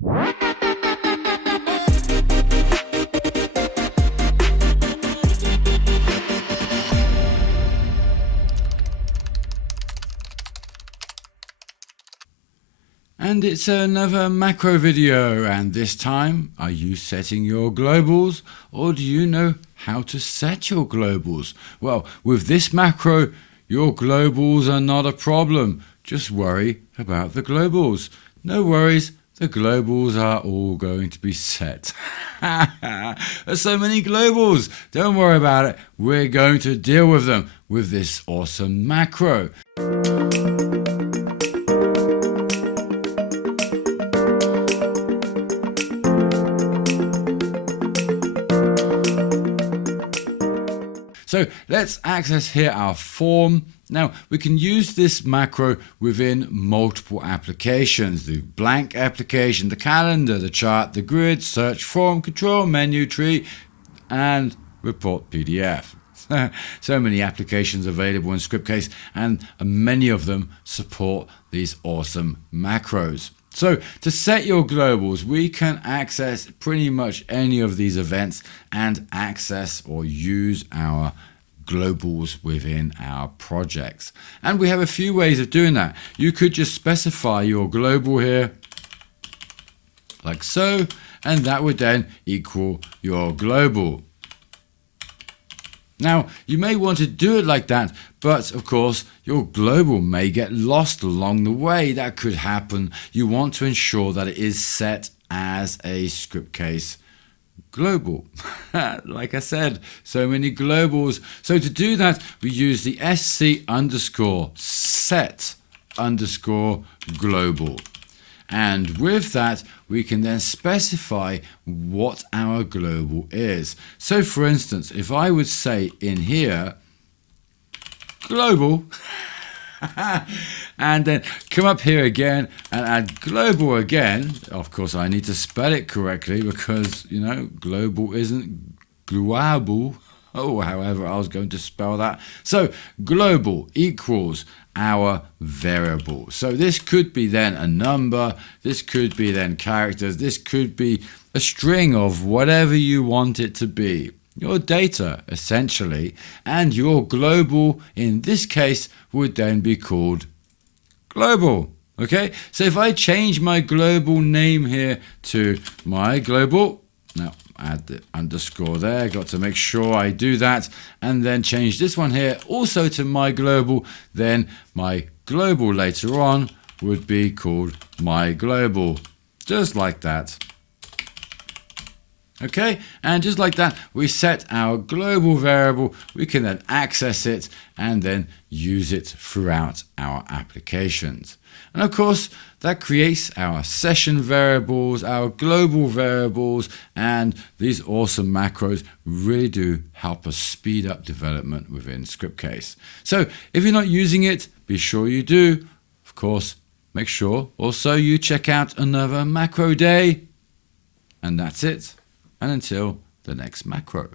And it's another macro video, and this time, are you setting your globals, or do you know how to set your globals? Well, with this macro, your globals are not a problem. Just worry about the globals. No worries, the globals are all going to be set. There's so many globals. Don't worry about it. We're going to deal with them with this awesome macro. So let's access here our form. Now we can use this macro within multiple applications: the blank application, the calendar, the chart, the grid, search, form, control, menu, tree, and report PDF. So many applications available in Scriptcase, and many of them support these awesome macros. So to set your globals, we can access pretty much any of these events and access or use our globals within our projects. And we have a few ways of doing that. You could just specify your global here like so, and that would then equal your global. Now, you may want to do it like that, but of course, your global may get lost along the way. That could happen. You want to ensure that it is set as a Scriptcase global. Like I said, so many globals. So to do that, we use the sc_set_global. And with that, we can then specify what our global is. So for instance, if I would say in here, global, and then come up here again and add global again. Of course, I need to spell it correctly because, you know, global isn't global. Oh, however I was going to spell that. So global equals our variable. So this could be then a number, this could be then characters, this could be a string of whatever you want it to be. Your data, essentially, and your global, in this case, would then be called global. Okay, so if I change my global name here to my global, now add the underscore there, got to make sure I do that, and then change this one here also to my global, then my global later on would be called my global, just like that. Okay, and just like that, we set our global variable. We can then access it and then use it throughout our applications. And of course, that creates our session variables, our global variables, and these awesome macros really do help us speed up development within Scriptcase. So if you're not using it, be sure you do. Of course, make sure also you check out another macro day. And that's it. And until the next macro.